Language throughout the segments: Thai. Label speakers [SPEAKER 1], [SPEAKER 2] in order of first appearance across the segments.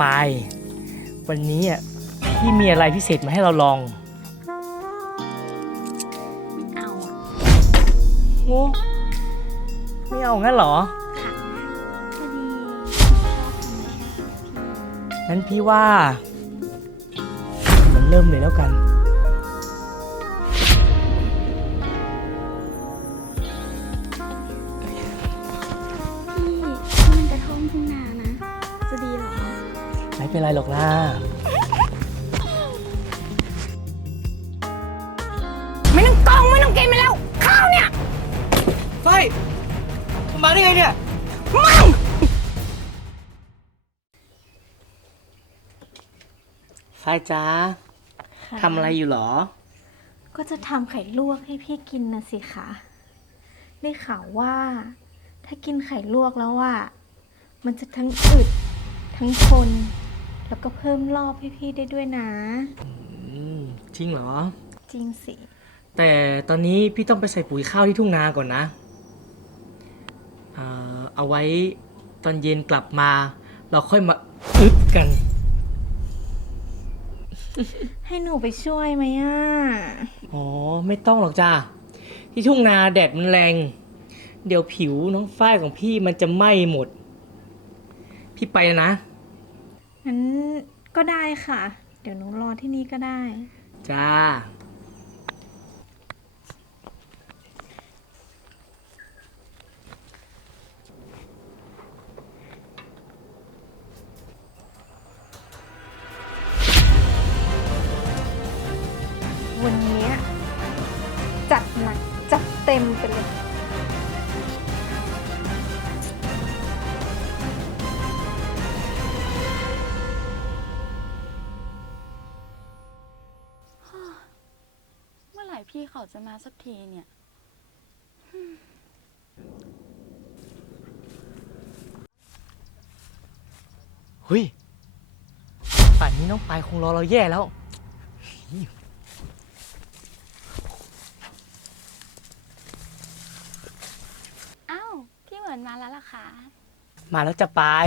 [SPEAKER 1] ปาย วันนี้อะพี่มีอะไรพิเศษมาให้เราลอง
[SPEAKER 2] เอาอะ
[SPEAKER 1] โอ้ไม่เอางั้นเหรอ
[SPEAKER 2] ค่ะพอดีชอบธรรมชาติ
[SPEAKER 1] งั้นพี่ว่า มันเริ่มเลยแล้วกัน
[SPEAKER 2] เป็
[SPEAKER 1] นไรหรอกนะ
[SPEAKER 3] ไม่ต้องกองไม่ต้องกินไปแล้ว ข้าวเนี่ย
[SPEAKER 1] ไฟมาได้ไงเนี่ย
[SPEAKER 3] มึง
[SPEAKER 1] ไฟจ้าทำอะไรอยู่หรอ
[SPEAKER 2] ก็จะทำไข่ลวกให้พี่กินนะสิคะได้ข่าวว่า ถ้ากินไข่ลวกแล้วว่า มันจะทั้งอึด ทั้งทน แล้วก็เพิ่มรอบให้พี่ได้ด้วยนะ
[SPEAKER 1] อืมจริงเหรอ
[SPEAKER 2] จริงสิ
[SPEAKER 1] แต่ตอนนี้พี่ต้องไปใส่ปุ๋ยข้าวที่ทุ่งนาก่อนนะเอ่อเอาไว้ตอนเย็นกลับมา เราค่อยมาอึดกัน
[SPEAKER 2] ให้หนูไปช่วยไหมอะ
[SPEAKER 1] อ๋อ ไม่ต้องหรอกจ้าที่ทุ่งนาแดดมันแรง เดี๋ยวผิวน้องฝ้ายของพี่มันจะไหม้หมด พี่ไปแล้วนะ
[SPEAKER 2] งั้นก็ได้ค่ะ เดี๋ยวหนูรอที่นี่ก็ได้
[SPEAKER 1] จ้า
[SPEAKER 2] วันเนี้ยจัดหนักจัดเต็มไปเลย
[SPEAKER 4] พี่เขาจะมาสักทีเนี่ย
[SPEAKER 1] เฮ้ยป่านนี้น้องปายคงรอเราแย่แล้ว
[SPEAKER 4] อ้าว พี่เหมือนมาแล้วล่ะคะ
[SPEAKER 1] มาแล้วจะปาย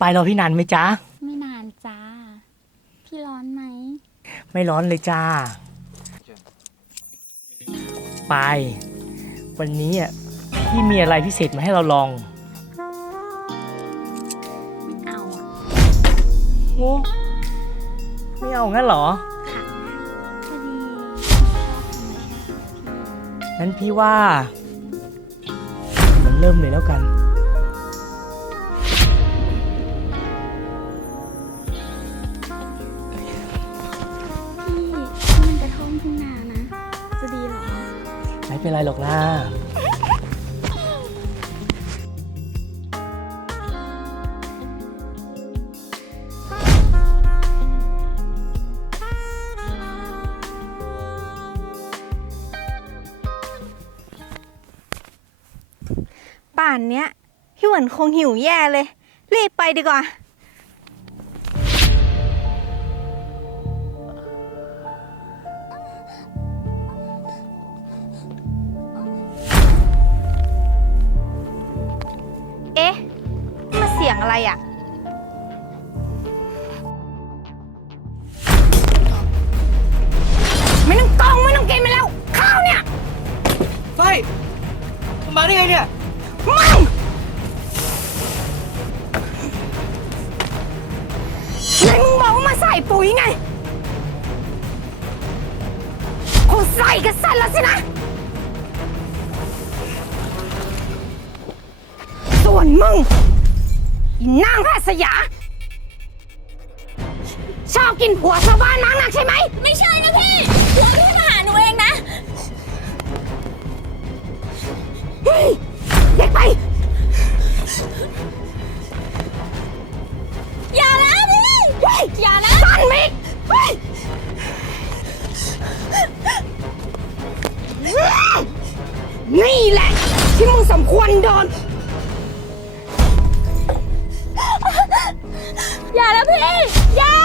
[SPEAKER 1] ปายรอพี่นานไหมจ๊ะ
[SPEAKER 4] ไม่นานจ้า พี่ร้อนไหม
[SPEAKER 1] ไม่ร้อนเลยจ้าปายวันนี้อะพี่มีอะไรพิเศษมาให้เราลอง
[SPEAKER 4] เอาอะ
[SPEAKER 1] โอ้ไม่เอางั้นเหรอ
[SPEAKER 4] ค่ะพอดีชอบธรรมชาติ
[SPEAKER 1] งั้นพี่ว่า มันเริ่มเลยแล้วกัน
[SPEAKER 2] เป็
[SPEAKER 1] นไรหรอกนะ
[SPEAKER 2] ป่านเนี้ยพี่เหมือนคงหิวแย่เลย รีบไปดีกว่า อะไรอะ
[SPEAKER 3] ไม่ต้องกองไม่ต้องกินไปแล้ว ข้าวเนี่ย
[SPEAKER 1] ไฟมาได้ไงเนี่ย
[SPEAKER 3] มึงไหนมึงบอกว่ามาใส่ปุ๋ยไงคงใส่กันสั่นแล้วสินะ ส่วนมึง อีนางแพทย์สยา ชอบกินผัวชาวบ้านนักนักๆใช่ไหม
[SPEAKER 4] ไม่ใช่นะพี่หัวพี่มาหาหนูเองนะ
[SPEAKER 3] เฮ้ยเด็กไป
[SPEAKER 4] อย่านะพี่
[SPEAKER 3] เฮ้ย
[SPEAKER 4] อย่านะ
[SPEAKER 3] สั้นมิกเฮ้ยนี่แหละ ที่มึงสมควรโดน
[SPEAKER 4] อย่านะพี่ อย่า